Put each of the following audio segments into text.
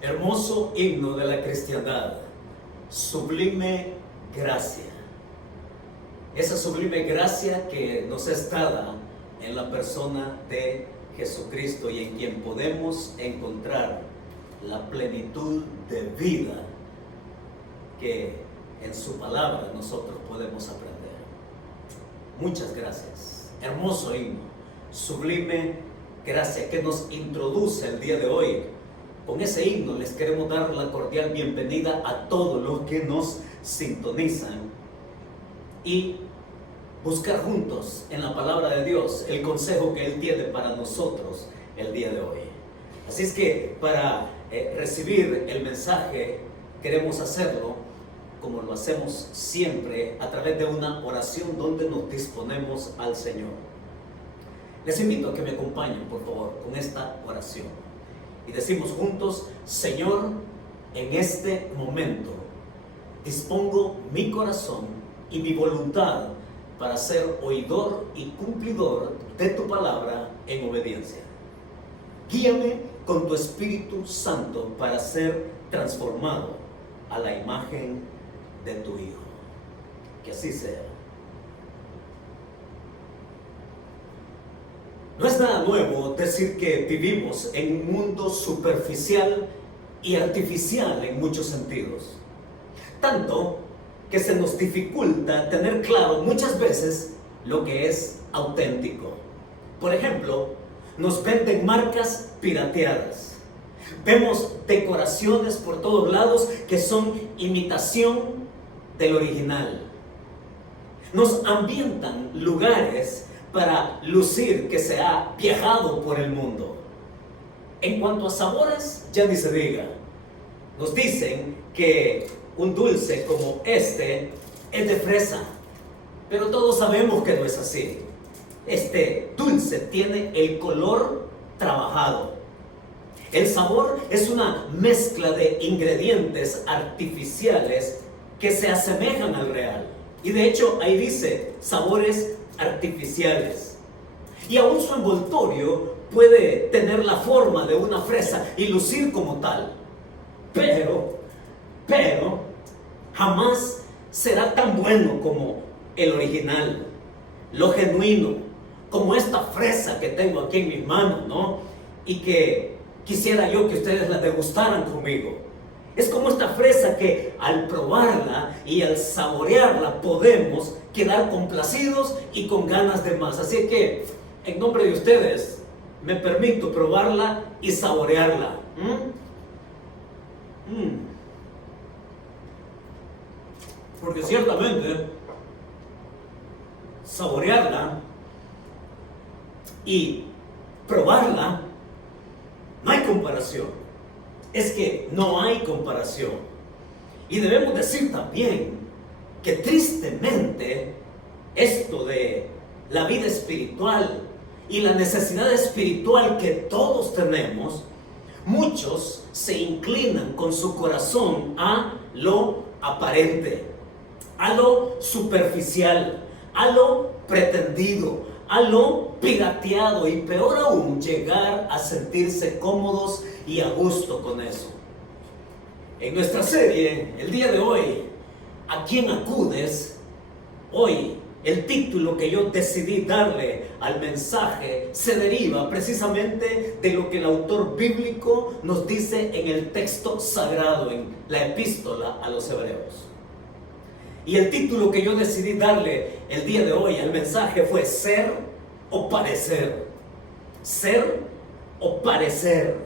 Hermoso himno de la cristiandad, sublime gracia. Esa sublime gracia que nos es dada en la persona de Jesucristo y en quien podemos encontrar la plenitud de vida que en su palabra nosotros podemos aprender. Muchas gracias. Hermoso himno, sublime gracia que nos introduce el día de hoy. Con ese himno les queremos dar la cordial bienvenida a todos los que nos sintonizan y buscar juntos en la palabra de Dios el consejo que Él tiene para nosotros el día de hoy. Así es que para recibir el mensaje queremos hacerlo como lo hacemos siempre, a través de una oración donde nos disponemos al Señor. Les invito a que me acompañen, por favor, con esta oración. Y decimos juntos: Señor, en este momento dispongo mi corazón y mi voluntad para ser oidor y cumplidor de tu palabra en obediencia. Guíame con tu Espíritu Santo para ser transformado a la imagen de tu Hijo. Que así sea. No es nada nuevo decir que vivimos en un mundo superficial y artificial en muchos sentidos. Tanto que se nos dificulta tener claro muchas veces lo que es auténtico. Por ejemplo, nos venden marcas pirateadas. Vemos decoraciones por todos lados que son imitación del original. Nos ambientan lugares para lucir que se ha viajado por el mundo. En cuanto a sabores, ya ni se diga. Nos dicen que un dulce como este es de fresa, pero todos sabemos que no es así. Este dulce tiene el color trabajado. El sabor es una mezcla de ingredientes artificiales que se asemejan al real. Y de hecho ahí dice sabores artificiales. Y aún su envoltorio puede tener la forma de una fresa y lucir como tal. Pero jamás será tan bueno como el original, lo genuino, como esta fresa que tengo aquí en mis manos, ¿no? Y que quisiera yo que ustedes la degustaran conmigo. Es como esta fresa que al probarla y al saborearla podemos quedar complacidos y con ganas de más. Así que, en nombre de ustedes, me permito probarla y saborearla. Porque ciertamente, saborearla y probarla, no hay comparación. Es que no hay comparación. Y debemos decir también que tristemente esto de la vida espiritual y la necesidad espiritual que todos tenemos, muchos se inclinan con su corazón a lo aparente, a lo superficial, a lo pretendido, a lo pirateado y peor aún, llegar a sentirse cómodos y a gusto con eso. En nuestra serie, el día de hoy, ¿a quién acudes? Hoy el título que yo decidí darle al mensaje se deriva precisamente de lo que el autor bíblico nos dice en el texto sagrado, en la epístola a los Hebreos. Y el título que yo decidí darle el día de hoy al mensaje fue Ser o Parecer. Ser o parecer.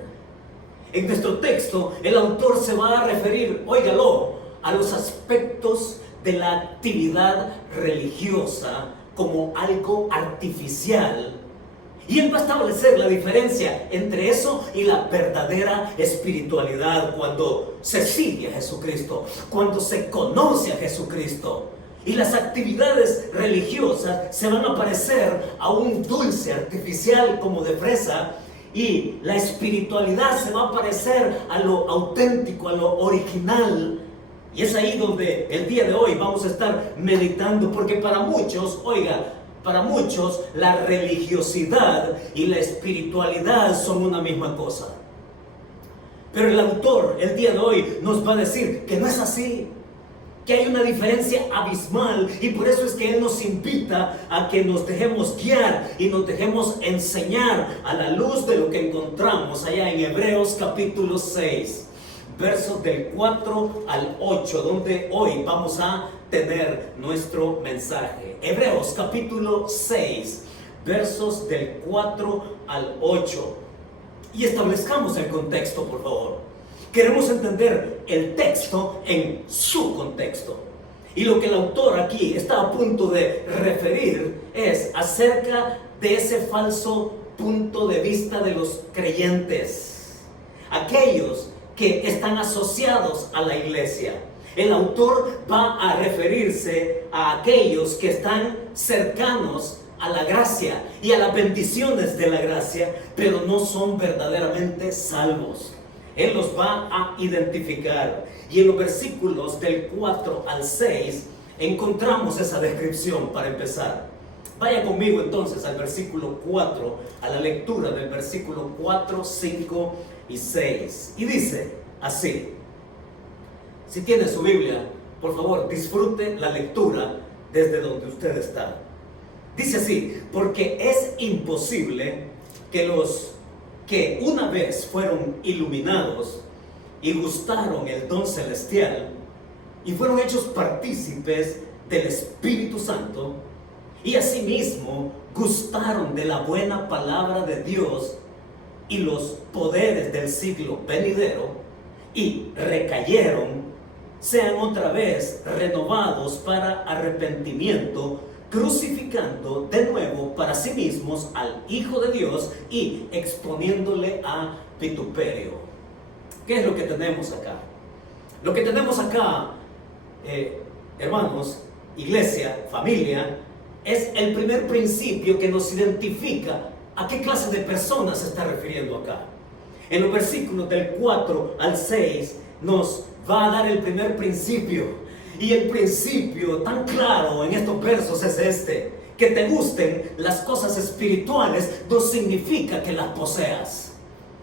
En nuestro texto, el autor se va a referir, óigalo, a los aspectos de la actividad religiosa como algo artificial. Y él va a establecer la diferencia entre eso y la verdadera espiritualidad cuando se sigue a Jesucristo, cuando se conoce a Jesucristo. Y las actividades religiosas se van a parecer a un dulce artificial como de fresa, y la espiritualidad se va a parecer a lo auténtico, a lo original. Y es ahí donde el día de hoy vamos a estar meditando, porque para muchos, oiga, para muchos la religiosidad y la espiritualidad son una misma cosa. Pero el autor el día de hoy nos va a decir que no es así, que hay una diferencia abismal, y por eso es que él nos invita a que nos dejemos guiar y nos dejemos enseñar a la luz de lo que encontramos allá en Hebreos capítulo 6, versos del 4 al 8, donde hoy vamos a tener nuestro mensaje. Hebreos capítulo 6, versos del 4 al 8. Y establezcamos el contexto, por favor. Queremos entender el texto en su contexto. Y lo que el autor aquí está a punto de referir es acerca de ese falso punto de vista de los creyentes, aquellos que están asociados a la iglesia. El autor va a referirse a aquellos que están cercanos a la gracia y a las bendiciones de la gracia, pero no son verdaderamente salvos. Él los va a identificar. Y en los versículos del 4 al 6 encontramos esa descripción para empezar. Vaya conmigo entonces al versículo 4, a la lectura del versículo 4, 5 y 6. Y dice así. Si tiene su Biblia, por favor, disfrute la lectura desde donde usted está. Dice así: porque es imposible que los que una vez fueron iluminados y gustaron el don celestial y fueron hechos partícipes del Espíritu Santo, y asimismo gustaron de la buena palabra de Dios y los poderes del siglo venidero, y recayeron, sean otra vez renovados para arrepentimiento, crucificando de nuevo para sí mismos al Hijo de Dios y exponiéndole a vituperio. ¿Qué es lo que tenemos acá? Lo que tenemos acá, hermanos, iglesia, familia, es el primer principio que nos identifica a qué clase de personas se está refiriendo acá. En los versículos del 4 al 6 nos va a dar el primer principio. Y el principio tan claro en estos versos es este: que te gusten las cosas espirituales no significa que las poseas.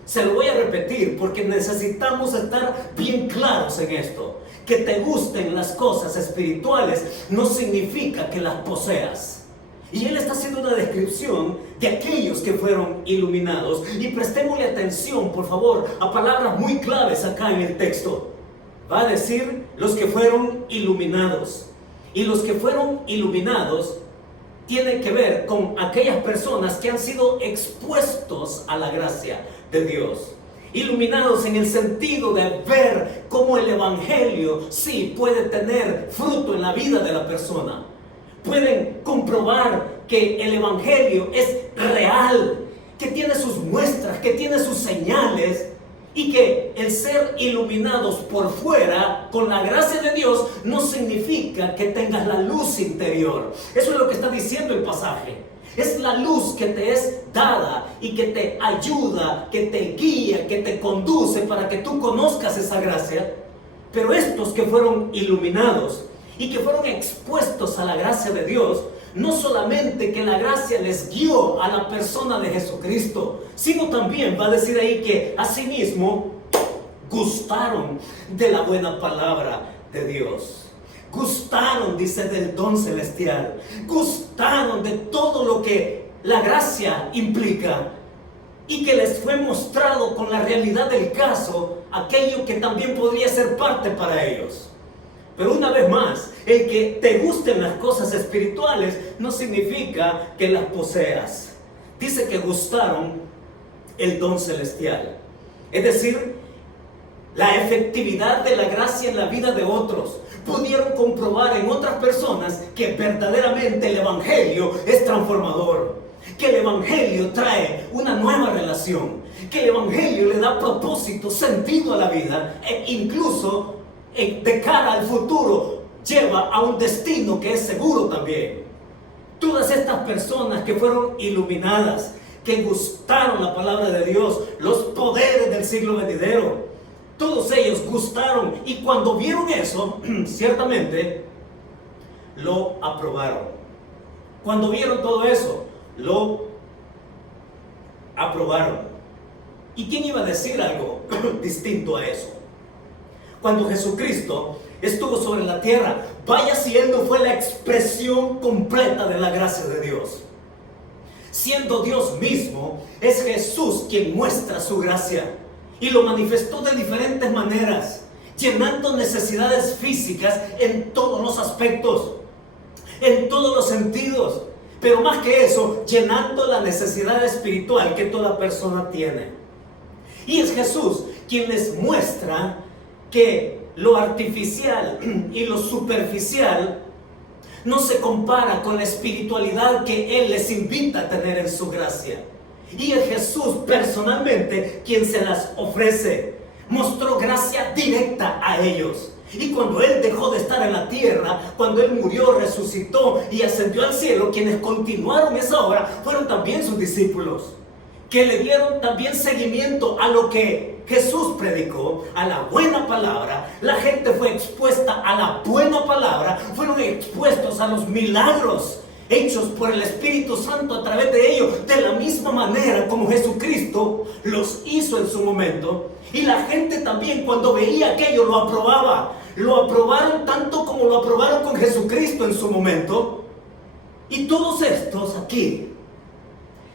Se lo voy a repetir porque necesitamos estar bien claros en esto. Que te gusten las cosas espirituales no significa que las poseas. Y él está haciendo una descripción de aquellos que fueron iluminados. Y prestémosle atención, por favor, a palabras muy claves acá en el texto. Va a decir los que fueron iluminados. Y los que fueron iluminados tienen que ver con aquellas personas que han sido expuestos a la gracia de Dios. Iluminados en el sentido de ver cómo el evangelio sí puede tener fruto en la vida de la persona. Pueden comprobar que el evangelio es real, que tiene sus muestras, que tiene sus señales. Y que el ser iluminados por fuera con la gracia de Dios no significa que tengas la luz interior. Eso es lo que está diciendo el pasaje. Es la luz que te es dada y que te ayuda, que te guía, que te conduce para que tú conozcas esa gracia. Pero estos que fueron iluminados y que fueron expuestos a la gracia de Dios, no solamente que la gracia les guió a la persona de Jesucristo, sino también va a decir ahí que asimismo gustaron de la buena palabra de Dios. gustaron, dice, del don celestial, gustaron de todo lo que la gracia implica y que les fue mostrado con la realidad del caso aquello que también podría ser parte para ellos. Pero una vez más, el que te gusten las cosas espirituales no significa que las poseas. Dice que gustaron el don celestial, es decir, la efectividad de la gracia en la vida de otros. Pudieron comprobar en otras personas que verdaderamente el Evangelio es transformador, que el Evangelio trae una nueva relación, que el Evangelio le da propósito, sentido a la vida, e incluso de cara al futuro lleva a un destino que es seguro también. Todas estas personas que fueron iluminadas, que gustaron la palabra de Dios, los poderes del siglo venidero, todos ellos gustaron, y cuando vieron eso, ciertamente lo aprobaron. Cuando vieron todo eso, lo aprobaron. ¿Y quién iba a decir algo distinto a eso? Cuando Jesucristo estuvo sobre la tierra, vaya si Él no fue la expresión completa de la gracia de Dios. Siendo Dios mismo, es Jesús quien muestra su gracia y lo manifestó de diferentes maneras, llenando necesidades físicas en todos los aspectos, en todos los sentidos, pero más que eso, llenando la necesidad espiritual que toda persona tiene. Y es Jesús quien les muestra que lo artificial y lo superficial no se compara con la espiritualidad que Él les invita a tener en su gracia. Y es Jesús personalmente quien se las ofrece. Mostró gracia directa a ellos. Y cuando Él dejó de estar en la tierra, cuando Él murió, resucitó y ascendió al cielo, quienes continuaron esa obra fueron también sus discípulos, que le dieron también seguimiento a lo que Jesús predicó, a la buena palabra. La gente fue expuesta a la buena palabra, fueron expuestos a los milagros hechos por el Espíritu Santo a través de ellos, de la misma manera como Jesucristo los hizo en su momento. Y la gente también, cuando veía aquello, lo aprobaba. Lo aprobaron tanto como lo aprobaron con Jesucristo en su momento. Y todos estos aquí,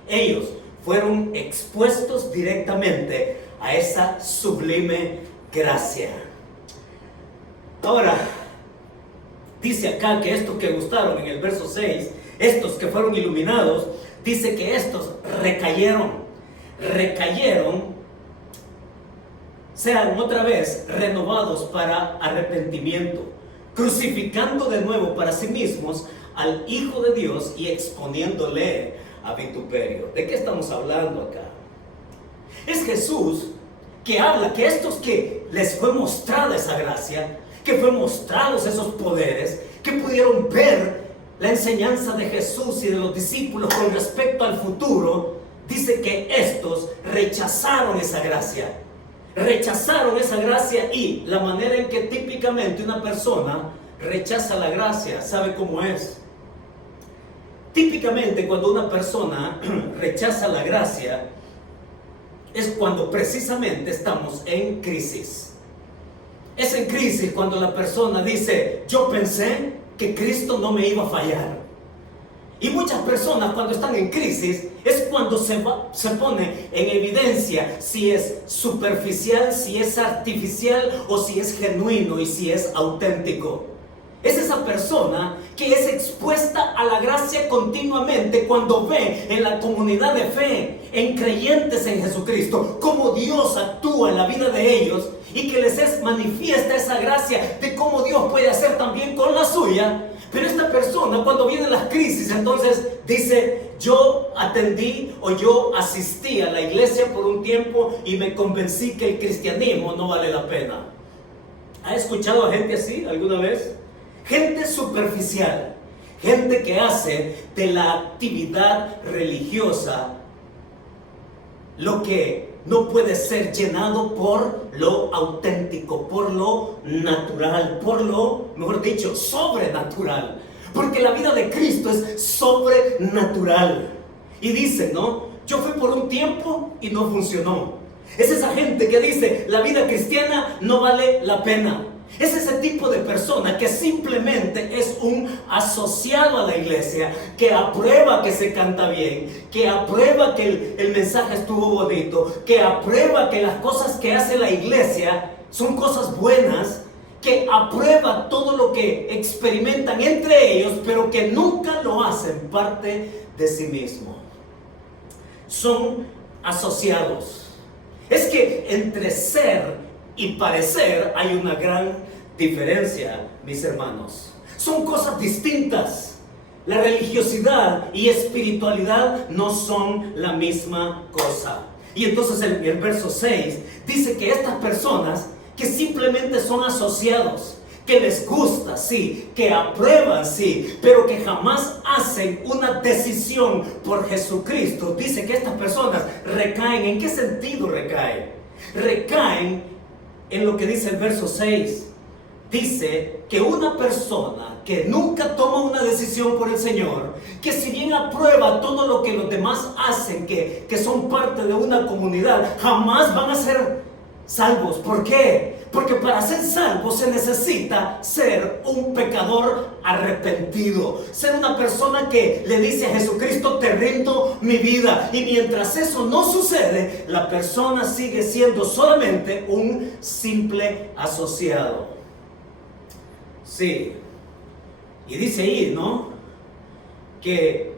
ellos fueron expuestos directamente a esa sublime gracia. Ahora, dice acá que estos que gustaron, en el verso 6, estos que fueron iluminados, dice que estos recayeron, sean otra vez renovados para arrepentimiento, crucificando de nuevo para sí mismos al Hijo de Dios y exponiéndole a vituperio. ¿De qué estamos hablando acá? Es Jesús que habla que estos que les fue mostrada esa gracia, que fue mostrados esos poderes, que pudieron ver la enseñanza de Jesús y de los discípulos con respecto al futuro, dice que estos rechazaron esa gracia. Rechazaron esa gracia, y la manera en que típicamente una persona rechaza la gracia, ¿sabe cómo es? Típicamente cuando una persona rechaza la gracia es cuando precisamente estamos en crisis. Es en crisis cuando la persona dice: yo pensé que Cristo no me iba a fallar. Y muchas personas cuando están en crisis es cuando se pone en evidencia si es superficial, si es artificial o si es genuino y si es auténtico. Es esa persona que es expuesta a la gracia continuamente cuando ve en la comunidad de fe, en creyentes en Jesucristo, cómo Dios actúa en la vida de ellos y que les es manifiesta esa gracia de cómo Dios puede hacer también con la suya. Pero esta persona, cuando vienen las crisis, entonces dice: yo atendí o yo asistí a la iglesia por un tiempo y me convencí que el cristianismo no vale la pena. ¿Ha escuchado a gente así alguna vez? Gente superficial, gente que hace de la actividad religiosa lo que no puede ser llenado por lo auténtico, por lo natural, por lo, mejor dicho, sobrenatural. Porque la vida de Cristo es sobrenatural. Y dice, ¿no? Yo fui por un tiempo y no funcionó. Es esa gente que dice: la vida cristiana no vale la pena. Es ese tipo de persona que simplemente es un asociado a la iglesia, que aprueba que se canta bien, que aprueba que el mensaje estuvo bonito, que aprueba que las cosas que hace la iglesia son cosas buenas, que aprueba todo lo que experimentan entre ellos, pero que nunca lo hacen parte de sí mismo. Son asociados. Es que entre ser y parecer hay una gran diferencia, mis hermanos. Son cosas distintas. La religiosidad y espiritualidad no son la misma cosa. Y entonces el verso 6 dice que estas personas que simplemente son asociados, que les gusta, sí, que aprueban, sí, pero que jamás hacen una decisión por Jesucristo, dice que estas personas recaen. ¿En qué sentido recaen? Recaen en lo que dice el verso 6. Dice que una persona que nunca toma una decisión por el Señor, que si bien aprueba todo lo que los demás hacen, que son parte de una comunidad, jamás van a ser salvos. ¿Por qué? Porque para ser salvo se necesita ser un pecador arrepentido, ser una persona que le dice a Jesucristo: te rindo mi vida. Y mientras eso no sucede, la persona sigue siendo solamente un simple asociado. Sí, y dice ahí, ¿no?, que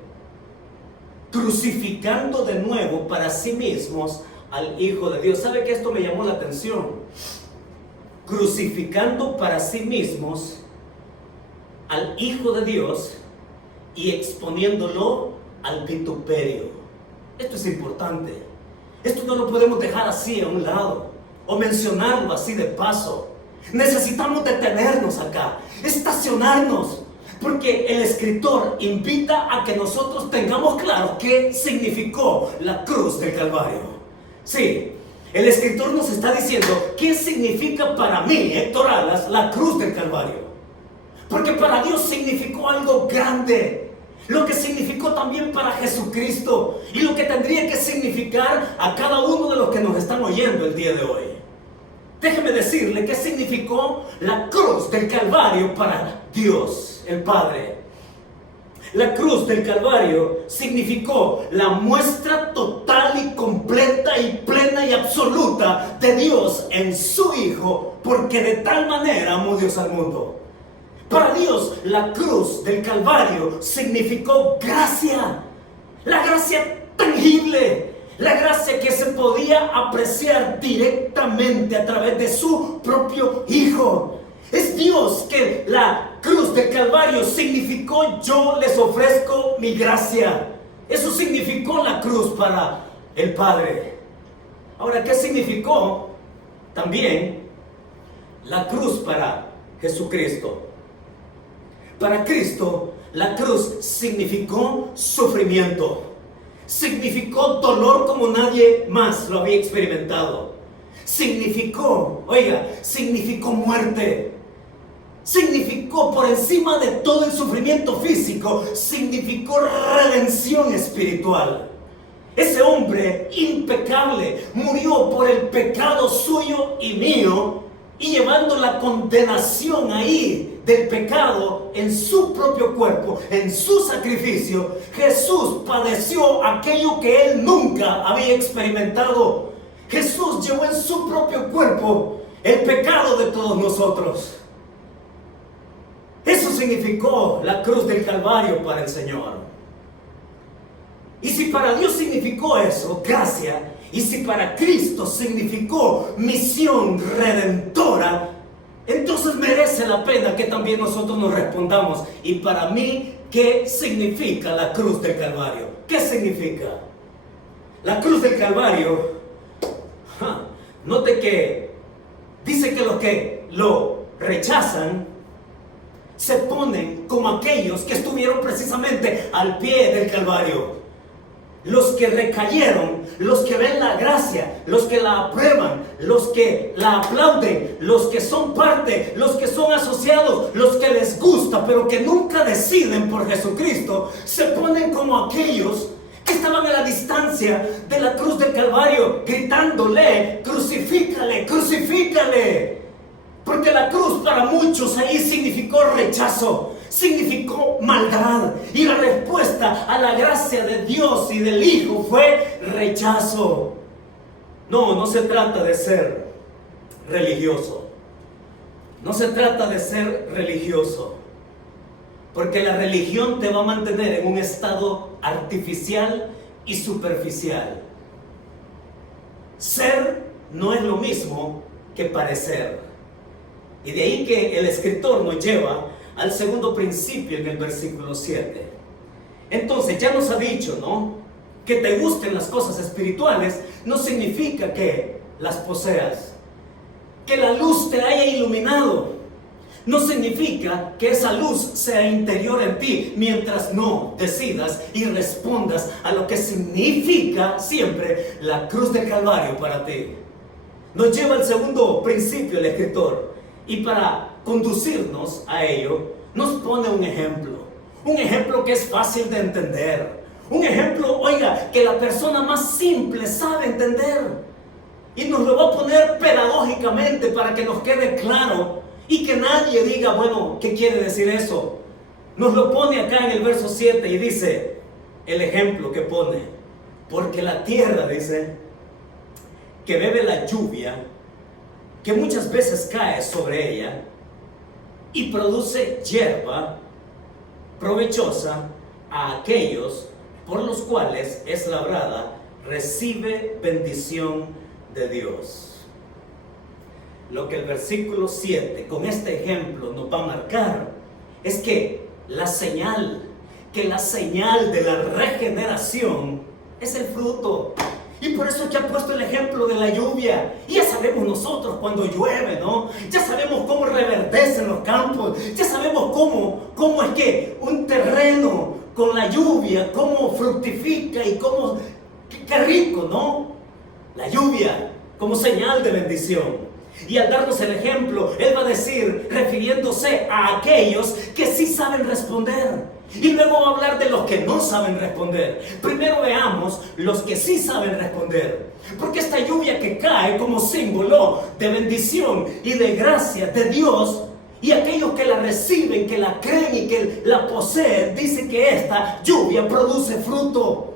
crucificando de nuevo para sí mismos al Hijo de Dios. ¿Sabe que esto me llamó la atención? Crucificando para sí mismos al Hijo de Dios y exponiéndolo al vituperio. Esto es importante. Esto no lo podemos dejar así a un lado o mencionarlo así de paso. Necesitamos detenernos acá, estacionarnos, porque el escritor invita a que nosotros tengamos claro qué significó la cruz del Calvario. Sí, el escritor nos está diciendo qué significa para mí, Héctor Alas, la cruz del Calvario. Porque para Dios significó algo grande, lo que significó también para Jesucristo y lo que tendría que significar a cada uno de los que nos están oyendo el día de hoy. Déjeme decirle qué significó la cruz del Calvario para Dios, el Padre. La cruz del Calvario significó la muestra total y completa y plena y absoluta de Dios en su Hijo, porque de tal manera amó Dios al mundo. Para Dios, la cruz del Calvario significó gracia, la gracia tangible, la gracia que se podía apreciar directamente a través de su propio Hijo. Es Dios que la cruz del Calvario significó: yo les ofrezco mi gracia. Eso significó la cruz para el Padre. Ahora, ¿qué significó también la cruz para Jesucristo? Para Cristo, la cruz significó sufrimiento. Significó dolor como nadie más lo había experimentado. Significó muerte. Significó, por encima de todo el sufrimiento físico, significó redención espiritual. Ese hombre impecable murió por el pecado suyo y mío, y llevando la condenación ahí del pecado en su propio cuerpo, en su sacrificio, Jesús padeció aquello que él nunca había experimentado. Jesús llevó en su propio cuerpo el pecado de todos nosotros. Eso significó la cruz del Calvario para el Señor. Y si para Dios significó eso, gracia, y si para Cristo significó misión redentora, entonces merece la pena que también nosotros nos respondamos: y para mí, ¿qué significa la cruz del Calvario? ¿Qué significa? La cruz del Calvario, note que dice que los que lo rechazan se ponen como aquellos que estuvieron precisamente al pie del Calvario. Los que recayeron, los que ven la gracia, los que la aprueban, los que la aplauden, los que son parte, los que son asociados, los que les gusta, pero que nunca deciden por Jesucristo, se ponen como aquellos que estaban a la distancia de la cruz del Calvario, gritándole: crucifícale, crucifícale. Porque la cruz para muchos ahí significó rechazo, significó maldad. Y la respuesta a la gracia de Dios y del Hijo fue rechazo. No se trata de ser religioso. No se trata de ser religioso. Porque la religión te va a mantener en un estado artificial y superficial. Ser no es lo mismo que parecer. Y de ahí que el escritor nos lleva al segundo principio en el versículo 7. Entonces ya nos ha dicho, ¿no?, que te gusten las cosas espirituales no significa que las poseas. Que la luz te haya iluminado no significa que esa luz sea interior en ti, mientras no decidas y respondas a lo que significa siempre la cruz del Calvario para ti. Nos lleva al segundo principio el escritor, y para conducirnos a ello nos pone un ejemplo que es fácil de entender, un ejemplo, oiga, que la persona más simple sabe entender, y nos lo va a poner pedagógicamente para que nos quede claro y que nadie diga, bueno, ¿qué quiere decir eso? Nos lo pone acá en el verso 7 y dice el ejemplo que pone: porque la tierra, dice, que bebe la lluvia que muchas veces cae sobre ella y produce hierba provechosa a aquellos por los cuales es labrada, recibe bendición de Dios. Lo que el versículo 7 con este ejemplo nos va a marcar es que la señal de la regeneración es el fruto. Y por eso ya ha puesto el ejemplo de la lluvia. Y ya sabemos nosotros cuando llueve, ¿no? Ya sabemos cómo reverdecen los campos. Ya sabemos cómo es que un terreno con la lluvia, cómo fructifica y cómo... ¡Qué rico!, ¿no? La lluvia como señal de bendición. Y al darnos el ejemplo, él va a decir, refiriéndose a aquellos que sí saben responder. Y luego va a hablar de los que no saben responder. Primero veamos los que sí saben responder. Porque esta lluvia que cae como símbolo de bendición y de gracia de Dios, y aquellos que la reciben, que la creen y que la poseen, dice que esta lluvia produce fruto.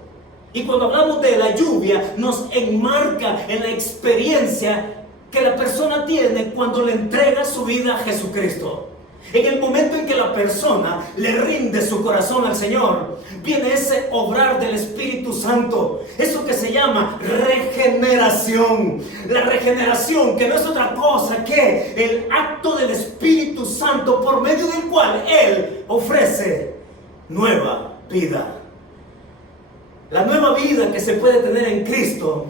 Y cuando hablamos de la lluvia, nos enmarca en la experiencia que la persona tiene cuando le entrega su vida a Jesucristo. En el momento en que la persona le rinde su corazón al Señor, viene ese obrar del Espíritu Santo, eso que se llama regeneración. La regeneración, que no es otra cosa que el acto del Espíritu Santo por medio del cual Él ofrece nueva vida. La nueva vida que se puede tener en Cristo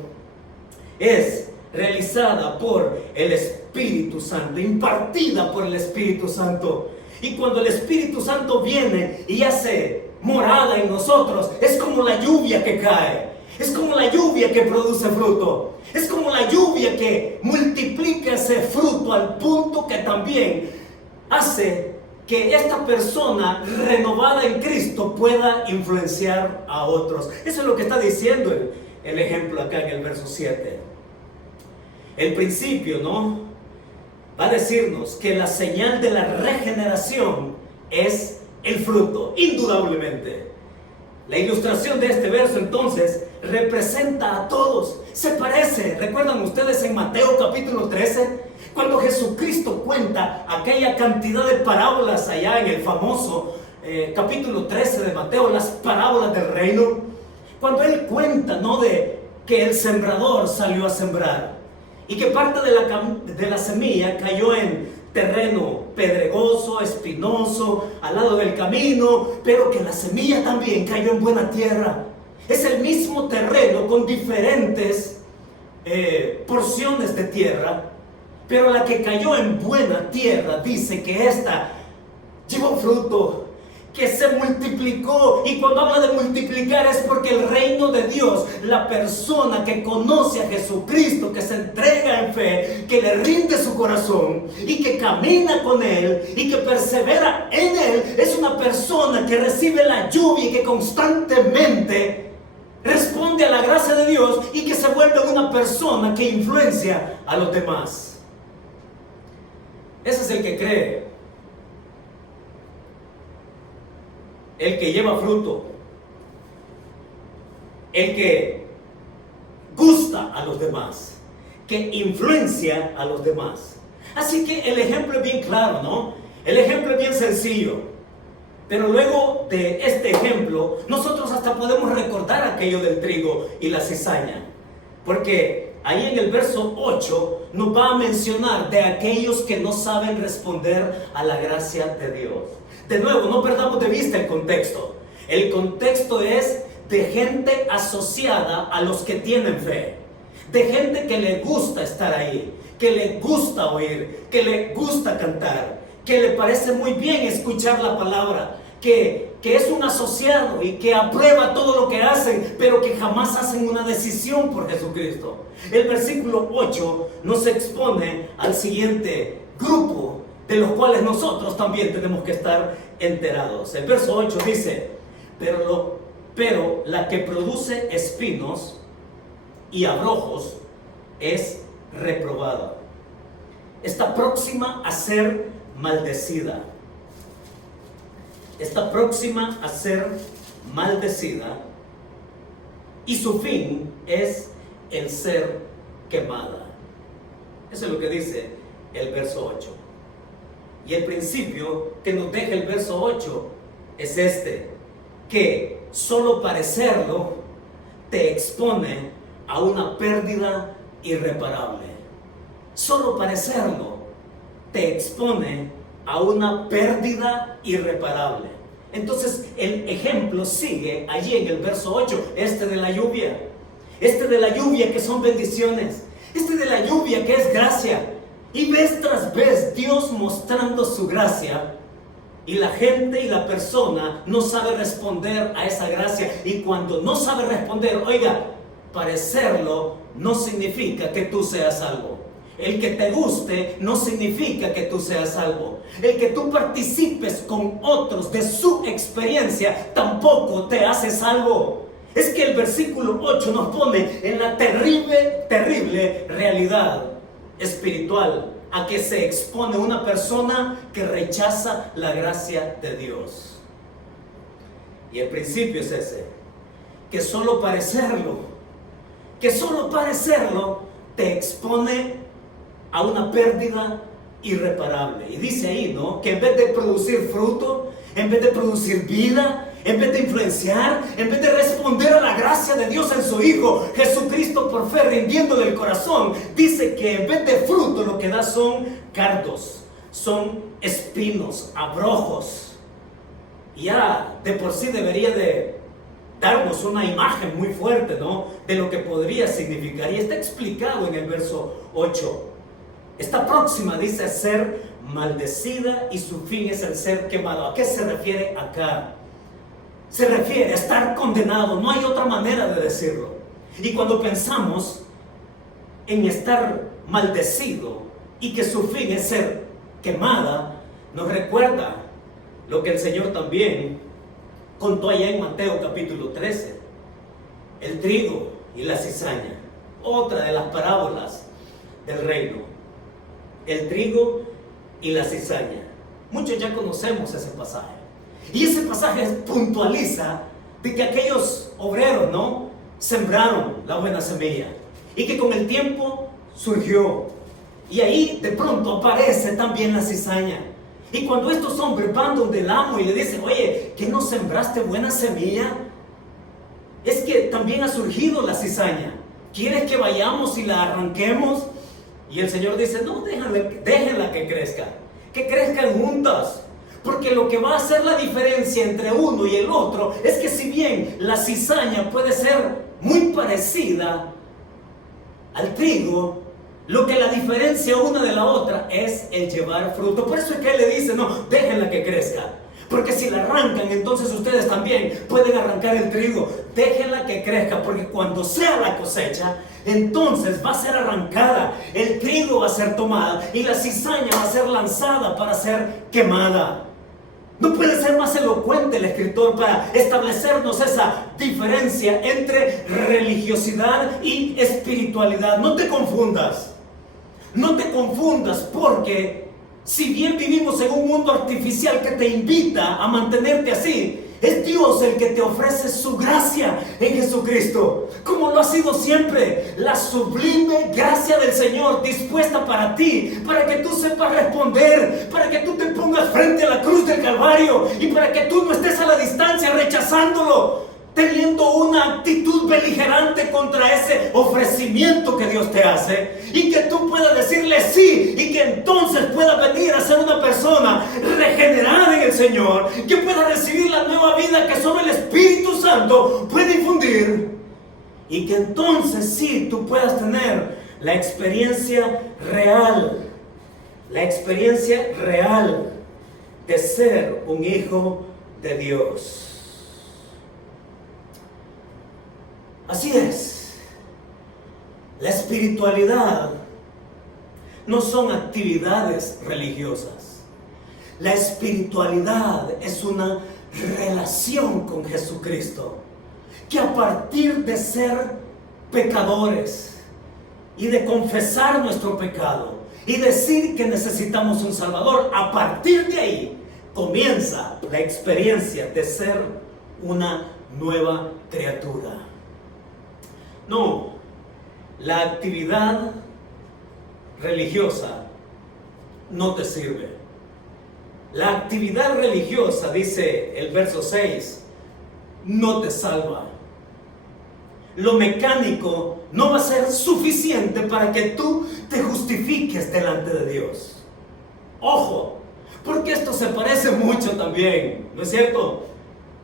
es realizada por el Espíritu Santo, impartida por el Espíritu Santo. Y cuando el Espíritu Santo viene y hace morada en nosotros, es como la lluvia que cae, es como la lluvia que produce fruto, es como la lluvia que multiplica ese fruto al punto que también hace que esta persona renovada en Cristo pueda influenciar a otros. Eso es lo que está diciendo el ejemplo acá en el verso 7. El principio, ¿no?, va a decirnos que la señal de la regeneración es el fruto, indudablemente. La ilustración de este verso entonces representa a todos. Se parece, ¿recuerdan ustedes en Mateo capítulo 13? Cuando Jesucristo cuenta aquella cantidad de parábolas allá en el famoso capítulo 13 de Mateo, las parábolas del reino. Cuando Él cuenta, ¿no?, de que el sembrador salió a sembrar. Y que parte de la semilla cayó en terreno pedregoso, espinoso, al lado del camino, pero que la semilla también cayó en buena tierra. Es el mismo terreno con diferentes porciones de tierra, pero la que cayó en buena tierra dice que esta llevó fruto, que se multiplicó. Y cuando habla de multiplicar es porque el reino de Dios, la persona que conoce a Jesucristo, que se entrega en fe, que le rinde su corazón y que camina con Él y que persevera en Él, es una persona que recibe la lluvia y que constantemente responde a la gracia de Dios y que se vuelve una persona que influencia a los demás. Ese es el que cree, el que lleva fruto, el que gusta a los demás, que influencia a los demás. Así que el ejemplo es bien claro, ¿no? El ejemplo es bien sencillo. Pero luego de este ejemplo, nosotros hasta podemos recordar aquello del trigo y la cizaña. Porque ahí en el verso 8 nos va a mencionar de aquellos que no saben responder a la gracia de Dios. De nuevo, no perdamos de vista el contexto. El contexto es de gente asociada a los que tienen fe. De gente que le gusta estar ahí, que le gusta oír, que le gusta cantar, que le parece muy bien escuchar la palabra, que es un asociado y que aprueba todo lo que hacen, pero que jamás hacen una decisión por Jesucristo. El versículo 8 nos expone al siguiente grupo, de los cuales nosotros también tenemos que estar enterados. El verso 8 dice, pero la que produce espinos y abrojos es reprobada. Está próxima a ser maldecida. Está próxima a ser maldecida y su fin es el ser quemada. Eso es lo que dice el verso 8. Y el principio que nos deja el verso 8 es este, que solo parecerlo te expone a una pérdida irreparable. Solo parecerlo te expone a una pérdida irreparable. Entonces el ejemplo sigue allí en el verso 8, este de la lluvia que son bendiciones, este de la lluvia que es gracia, y vez tras vez Dios mostrando su gracia, y la gente y la persona no sabe responder a esa gracia. Y cuando no sabe responder, oiga, parecerlo no significa que tú seas salvo. El que te guste no significa que tú seas salvo. El que tú participes con otros de su experiencia tampoco te hace salvo. Es que el versículo 8 nos pone en la terrible realidad espiritual a que se expone una persona que rechaza la gracia de Dios. Y el principio es ese, que solo parecerlo te expone a una pérdida irreparable. Y dice ahí, ¿no?, que en vez de producir fruto, en vez de producir vida, en vez de influenciar, en vez de responder a la gracia de Dios en su Hijo Jesucristo por fe, rindiéndole el corazón, dice que en vez de fruto lo que da son cardos, son espinos, abrojos. Y ya de por sí debería de darnos una imagen muy fuerte, ¿no?, de lo que podría significar. Y está explicado en el verso 8. Está próxima, dice, a ser maldecida y su fin es el ser quemado. ¿A qué se refiere acá? Se refiere a estar condenado, no hay otra manera de decirlo. Y cuando pensamos en estar maldecido y que su fin es ser quemada, nos recuerda lo que el Señor también contó allá en Mateo capítulo 13, el trigo y la cizaña, otra de las parábolas del reino, el trigo y la cizaña. Muchos ya conocemos ese pasaje. Y ese pasaje puntualiza de que aquellos obreros, ¿no?, sembraron la buena semilla y que con el tiempo surgió. Y ahí de pronto aparece también la cizaña. Y cuando estos hombres van donde el amo y le dicen, oye, ¿qué no sembraste buena semilla? Es que también ha surgido la cizaña. ¿Quieres que vayamos y la arranquemos? Y el Señor dice, no, déjenla que crezcan juntas. Porque lo que va a hacer la diferencia entre uno y el otro es que si bien la cizaña puede ser muy parecida al trigo, lo que la diferencia una de la otra es el llevar fruto. Por eso es que él le dice, no, déjenla que crezca. Porque si la arrancan, entonces ustedes también pueden arrancar el trigo. Déjenla que crezca, porque cuando sea la cosecha, entonces va a ser arrancada, el trigo va a ser tomada y la cizaña va a ser lanzada para ser quemada. No puede ser más elocuente el escritor para establecernos esa diferencia entre religiosidad y espiritualidad. No te confundas, porque Si bien vivimos en un mundo artificial que te invita a mantenerte así, es Dios el que te ofrece su gracia en Jesucristo, como lo ha sido siempre, la sublime gracia del Señor dispuesta para ti, para que tú sepas responder, para que tú te pongas frente a la cruz del Calvario y para que tú no estés a la distancia rechazándolo, teniendo una actitud beligerante contra ese ofrecimiento que Dios te hace, y que tú puedas decirle sí, y que entonces puedas venir a ser una persona regenerada en el Señor, que pueda recibir la nueva vida que solo el Espíritu Santo puede infundir, y que entonces sí tú puedas tener la experiencia real de ser un hijo de Dios. Así es, la espiritualidad no son actividades religiosas. La espiritualidad es una relación con Jesucristo, que a partir de ser pecadores y de confesar nuestro pecado y decir que necesitamos un Salvador, a partir de ahí comienza la experiencia de ser una nueva criatura. No, la actividad religiosa no te sirve. La actividad religiosa, dice el verso 6, no te salva. Lo mecánico no va a ser suficiente para que tú te justifiques delante de Dios. Ojo, porque esto se parece mucho también, ¿no es cierto?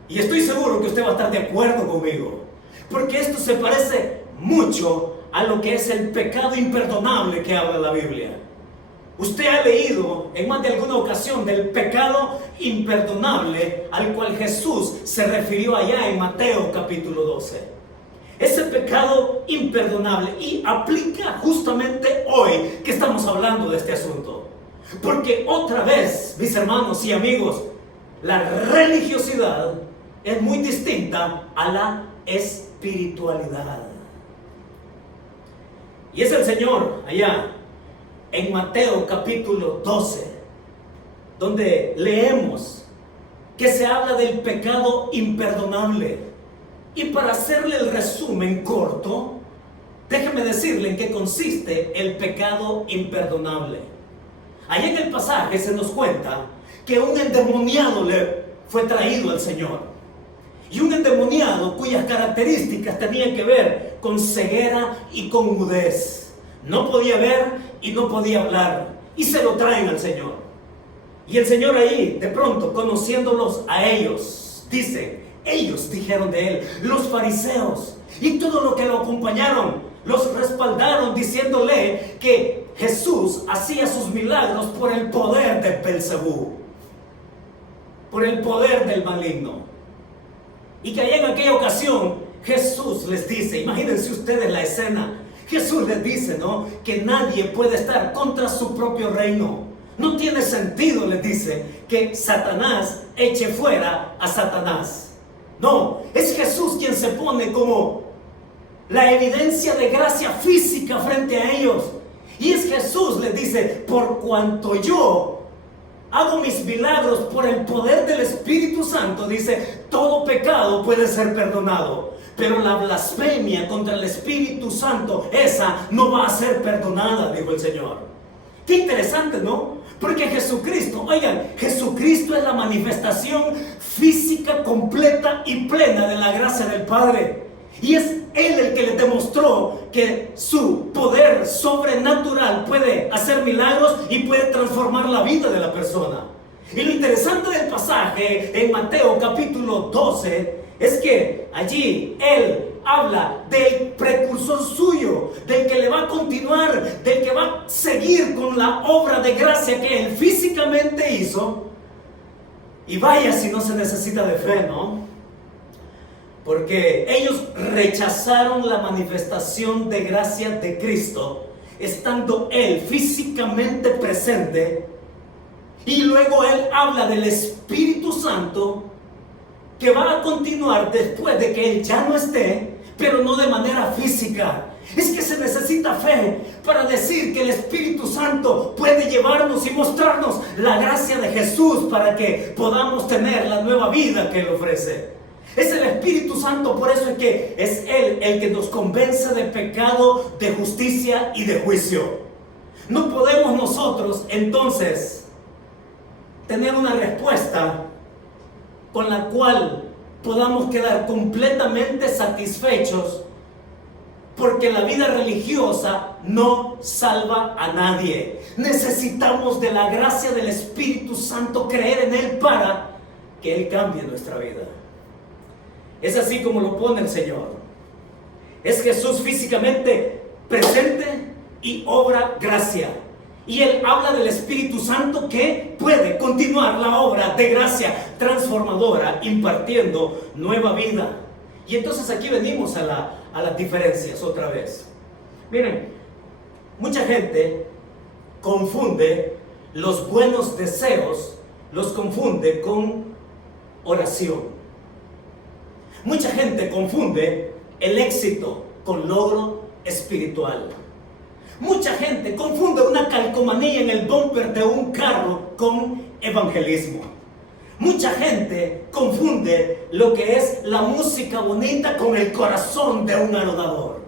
Y estoy seguro que usted va a estar de acuerdo conmigo. Porque esto se parece mucho a lo que es el pecado imperdonable que habla la Biblia. Usted ha leído en más de alguna ocasión del pecado imperdonable al cual Jesús se refirió allá en Mateo capítulo 12. Ese pecado imperdonable, y aplica justamente hoy que estamos hablando de este asunto. Porque otra vez, mis hermanos y amigos, la religiosidad es muy distinta a la espiritualidad. Y es el Señor allá en Mateo capítulo 12 donde leemos que se habla del pecado imperdonable. Y para hacerle el resumen corto, déjeme decirle en qué consiste el pecado imperdonable. Allá en el pasaje se nos cuenta que un endemoniado le fue traído al Señor. Y un endemoniado cuyas características tenían que ver con ceguera y con mudez. No podía ver y no podía hablar. Y se lo traen al Señor. Y el Señor ahí, de pronto, conociéndolos a ellos, dice, ellos dijeron de él, los fariseos y todo lo que lo acompañaron, los respaldaron diciéndole que Jesús hacía sus milagros por el poder de Belcebú, por el poder del maligno. Y que allá en aquella ocasión Jesús les dice, imagínense ustedes la escena, Jesús les dice, ¿no?, que nadie puede estar contra su propio reino. No tiene sentido, les dice, que Satanás eche fuera a Satanás. No, es Jesús quien se pone como la evidencia de gracia física frente a ellos. Y es Jesús, les dice, por cuanto yo hago mis milagros por el poder del Espíritu Santo, dice, todo pecado puede ser perdonado. Pero la blasfemia contra el Espíritu Santo, esa no va a ser perdonada, dijo el Señor. Qué interesante, ¿no? Porque Jesucristo, oigan, Jesucristo es la manifestación física, completa y plena de la gracia del Padre. Y es Él el que le demostró que su poder sobrenatural puede hacer milagros y puede transformar la vida de la persona. Y lo interesante del pasaje en Mateo capítulo 12 es que allí Él habla del precursor suyo, del que le va a continuar, del que va a seguir con la obra de gracia que Él físicamente hizo. Y vaya si no se necesita de fe, ¿no? Porque ellos rechazaron la manifestación de gracia de Cristo, estando Él físicamente presente. Y luego Él habla del Espíritu Santo que va a continuar después de que Él ya no esté, pero no de manera física. Es que se necesita necesita fe para decir que el Espíritu Santo puede llevarnos y mostrarnos la gracia de Jesús para que podamos tener la nueva vida que Él ofrece. Es el Espíritu Santo, por eso es que es Él el que nos convence de pecado, de justicia y de juicio. No podemos nosotros entonces tener una respuesta con la cual podamos quedar completamente satisfechos, porque la vida religiosa no salva a nadie. Necesitamos de la gracia del Espíritu Santo, creer en Él para que Él cambie nuestra vida. Es así como lo pone el Señor. Es Jesús físicamente presente y obra gracia. Y Él habla del Espíritu Santo que puede continuar la obra de gracia transformadora, impartiendo nueva vida. Y entonces aquí venimos a las diferencias otra vez. Miren, mucha gente confunde los buenos deseos, los confunde con oración. Mucha gente confunde el éxito con logro espiritual. Mucha gente confunde una calcomanía en el bumper de un carro con evangelismo. Mucha gente confunde lo que es la música bonita con el corazón de un adorador.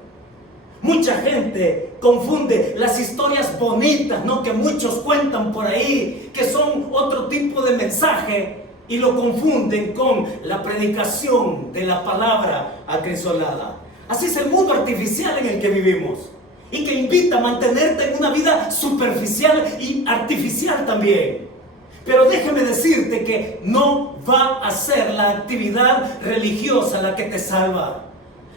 Mucha gente confunde las historias bonitas, ¿no?, que muchos cuentan por ahí, que son otro tipo de mensaje, y lo confunden con la predicación de la palabra acrisolada. Así es el mundo artificial en el que vivimos, y que invita a mantenerte en una vida superficial y artificial también. Pero déjame decirte que no va a ser la actividad religiosa la que te salva.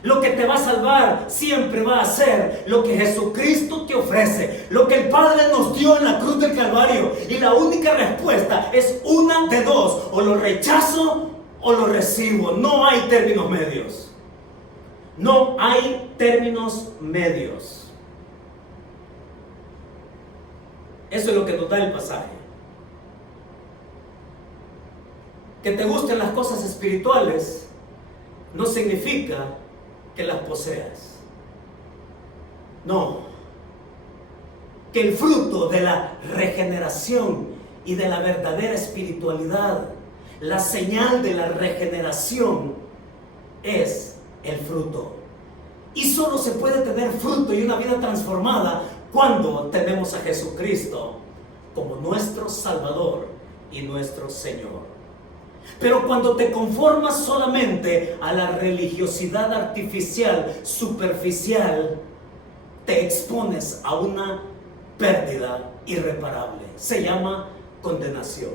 Lo que te va a salvar siempre va a ser lo que Jesucristo te ofrece, lo que el Padre nos dio en la cruz del Calvario. Y la única respuesta es una de dos: o lo rechazo o lo recibo. No hay términos medios. No hay términos medios. Eso es lo que nos da el pasaje. Que te gusten las cosas espirituales no significa que las poseas. No. Que el fruto de la regeneración y de la verdadera espiritualidad, la señal de la regeneración, es el fruto. Y solo se puede tener fruto y una vida transformada cuando tenemos a Jesucristo como nuestro Salvador y nuestro Señor. Pero cuando te conformas solamente a la religiosidad artificial, superficial, te expones a una pérdida irreparable. Se llama condenación.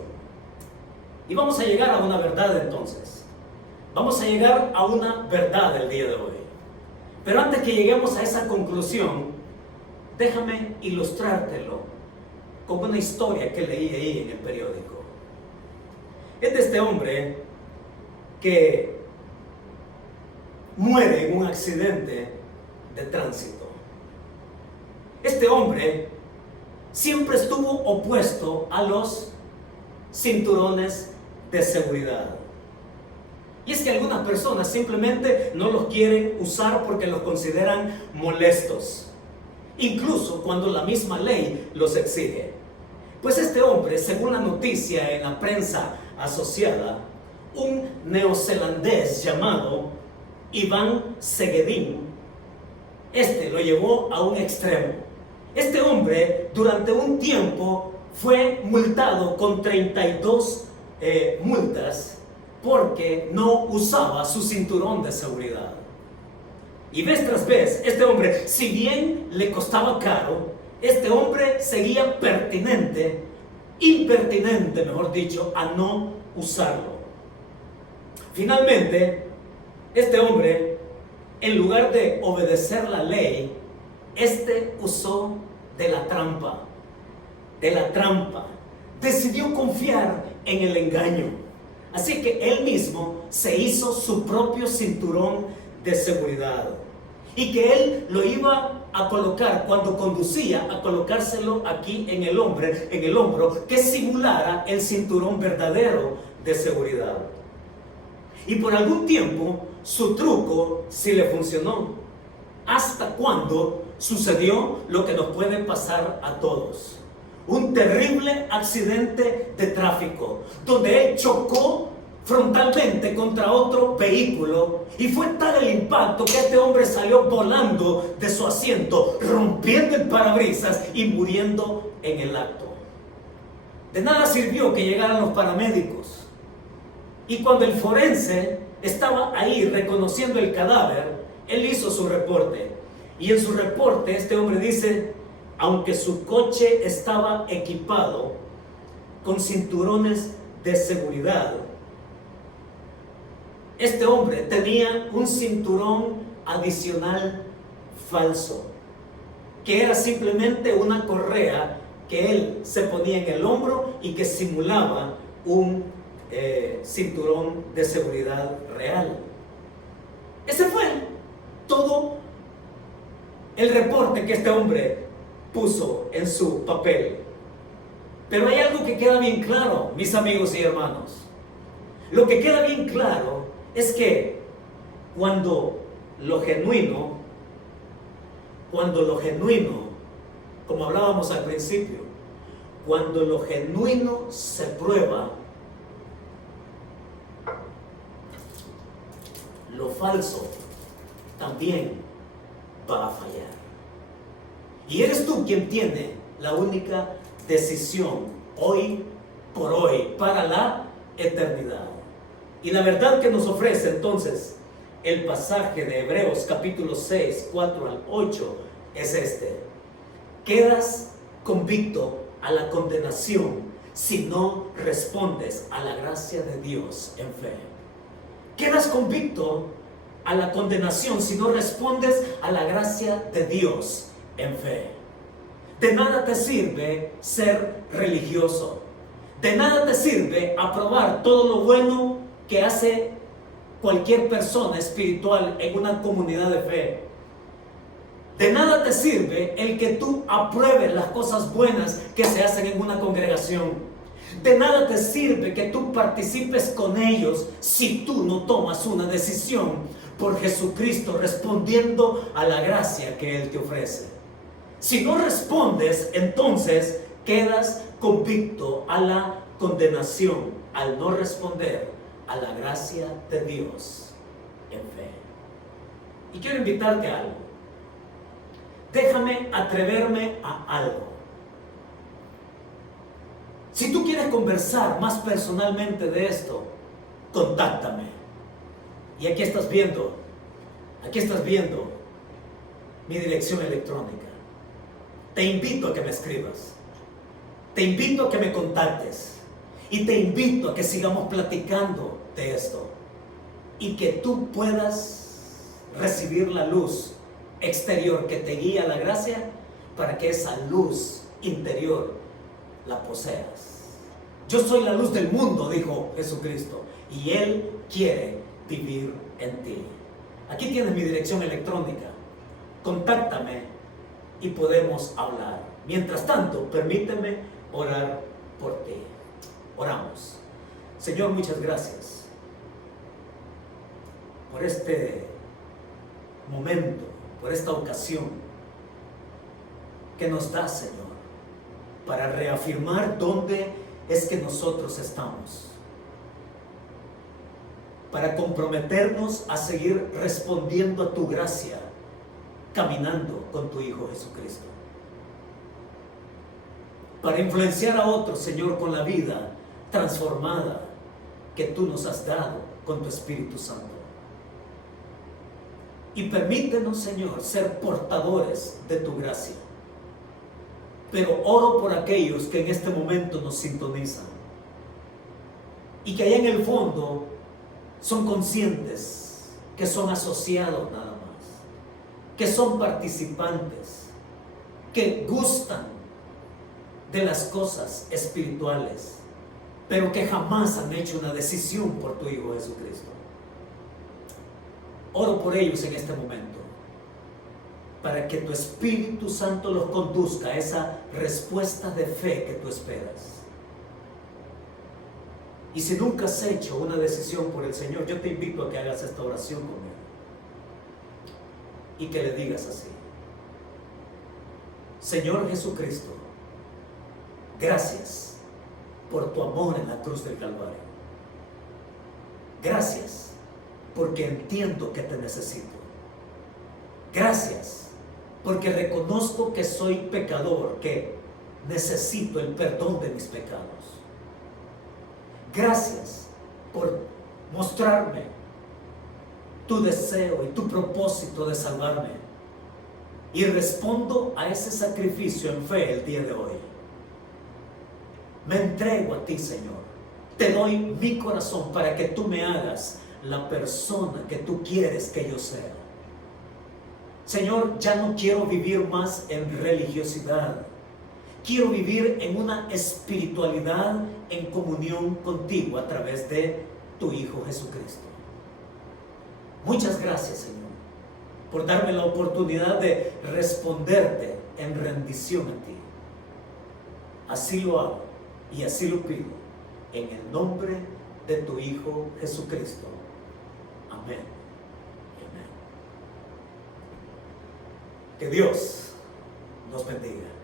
Y vamos a llegar a una verdad entonces. Vamos a llegar a una verdad el día de hoy. Pero antes que lleguemos a esa conclusión, déjame ilustrártelo con una historia que leí ahí en el periódico. Es de este hombre que muere en un accidente de tránsito. Este hombre siempre estuvo opuesto a los cinturones de seguridad. Y es que algunas personas simplemente no los quieren usar porque los consideran molestos, incluso cuando la misma ley los exige. Pues este hombre, según la noticia en la prensa asociada, un neozelandés llamado Iván Segedin, lo llevó a un extremo. Este hombre durante un tiempo fue multado con 32 multas porque no usaba su cinturón de seguridad. Y vez tras vez, este hombre, si bien le costaba caro, este hombre seguía impertinente, mejor dicho, a no usarlo. Finalmente, este hombre, en lugar de obedecer la ley, usó de la trampa. Decidió confiar en el engaño. Así que él mismo se hizo su propio cinturón de seguridad. Y que él lo iba a colocar cuando conducía, a colocárselo aquí en el hombro, que simulara el cinturón verdadero de seguridad. Y por algún tiempo su truco sí le funcionó, hasta cuando sucedió lo que nos puede pasar a todos. Un terrible accidente de tráfico, donde él chocó frontalmente contra otro vehículo, y fue tal el impacto que este hombre salió volando de su asiento, rompiendo el parabrisas y muriendo en el acto. De nada sirvió que llegaran los paramédicos, y cuando el forense estaba ahí reconociendo el cadáver, él hizo su reporte, y en su reporte este hombre dice: aunque su coche estaba equipado con cinturones de seguridad, este hombre tenía un cinturón adicional falso, que era simplemente una correa que él se ponía en el hombro y que simulaba un cinturón de seguridad real. Ese fue todo el reporte que este hombre puso en su papel. Pero hay algo que queda bien claro, mis amigos y hermanos. Lo que queda bien claro es que cuando lo genuino, como hablábamos al principio, cuando lo genuino se prueba, lo falso también va a fallar. Y eres tú quien tiene la única decisión hoy por hoy para la eternidad. Y la verdad que nos ofrece entonces el pasaje de Hebreos capítulo 6, 4 al 8 es este: quedas convicto a la condenación si no respondes a la gracia de Dios en fe. Quedas convicto a la condenación si no respondes a la gracia de Dios en fe. De nada te sirve ser religioso. De nada te sirve aprobar todo lo bueno que hace cualquier persona espiritual en una comunidad de fe. De nada te sirve el que tú apruebes las cosas buenas que se hacen en una congregación. De nada te sirve que tú participes con ellos si tú no tomas una decisión por Jesucristo, respondiendo a la gracia que Él te ofrece. Si no respondes, entonces quedas convicto a la condenación al no responder a la gracia de Dios en fe. Y quiero invitarte a algo. Déjame atreverme a algo. Si tú quieres conversar más personalmente de esto, contáctame. Y aquí estás viendo mi dirección electrónica. Te invito a que me escribas. Te invito a que me contactes. Y te invito a que sigamos platicando de esto. Y que tú puedas recibir la luz exterior que te guía a la gracia, para que esa luz interior la poseas. Yo soy la luz del mundo, dijo Jesucristo, y Él quiere vivir en ti. Aquí tienes mi dirección electrónica. Contáctame y podemos hablar. Mientras tanto, permíteme orar por ti. Oramos. Señor, muchas gracias por este momento, por esta ocasión que nos da, Señor, para reafirmar dónde es que nosotros estamos, para comprometernos a seguir respondiendo a tu gracia, caminando con tu Hijo Jesucristo, para influenciar a otros, Señor, con la vida transformada que tú nos has dado con tu Espíritu Santo. Y permítenos, Señor, ser portadores de tu gracia. Pero oro por aquellos que en este momento nos sintonizan y que allá en el fondo son conscientes que son asociados nada más, que son participantes, que gustan de las cosas espirituales, pero que jamás han hecho una decisión por tu Hijo Jesucristo. Oro por ellos en este momento, para que tu Espíritu Santo los conduzca a esa respuesta de fe que tú esperas. Y si nunca has hecho una decisión por el Señor, yo te invito a que hagas esta oración conmigo y que le digas así: Señor Jesucristo, gracias por tu amor en la cruz del Calvario. Gracias porque entiendo que te necesito. Gracias porque reconozco que soy pecador, que necesito el perdón de mis pecados. Gracias por mostrarme tu deseo y tu propósito de salvarme. Y respondo a ese sacrificio en fe el día de hoy. Me entrego a ti, Señor. Te doy mi corazón para que tú me hagas la persona que tú quieres que yo sea. Señor, ya no quiero vivir más en religiosidad. Quiero vivir en una espiritualidad en comunión contigo a través de tu Hijo Jesucristo. Muchas gracias, Señor, por darme la oportunidad de responderte en rendición a ti. Así lo hago y así lo pido en el nombre de tu Hijo Jesucristo. Amén. Amén. Que Dios nos bendiga.